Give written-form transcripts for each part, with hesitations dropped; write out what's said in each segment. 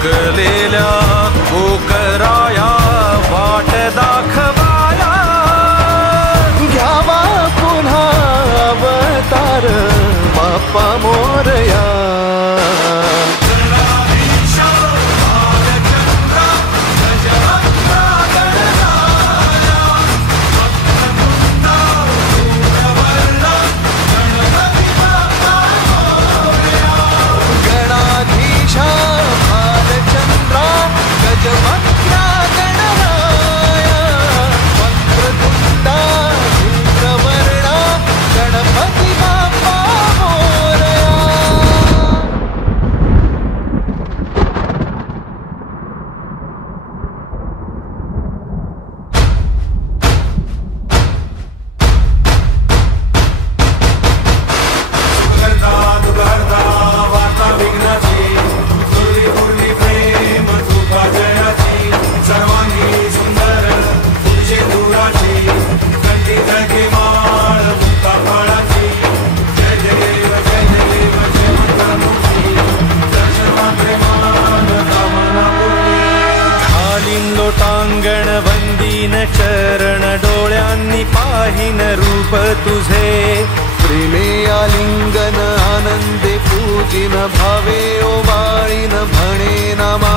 थकलेल्या कोकराया वाट दाखवाया, घ्यावा पुन्हा अवतार बाप्पा मोरया. लोटांगण वंदीन चरण डोळ्यांनी पाहिन रूप तुझे, प्रेमे आलिंगन आनंदे पूजिन भावे ओवाळीन भने नमा.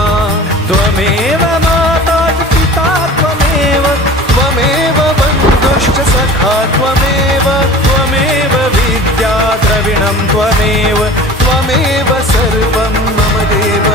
त्वमेव माता पिता त्वमेव, त्वमेव बन्धुश्च सखा त्वमेव, त्वमेव विद्या द्रविणं त्वमेव, त्वमेव सर्वं मम देव.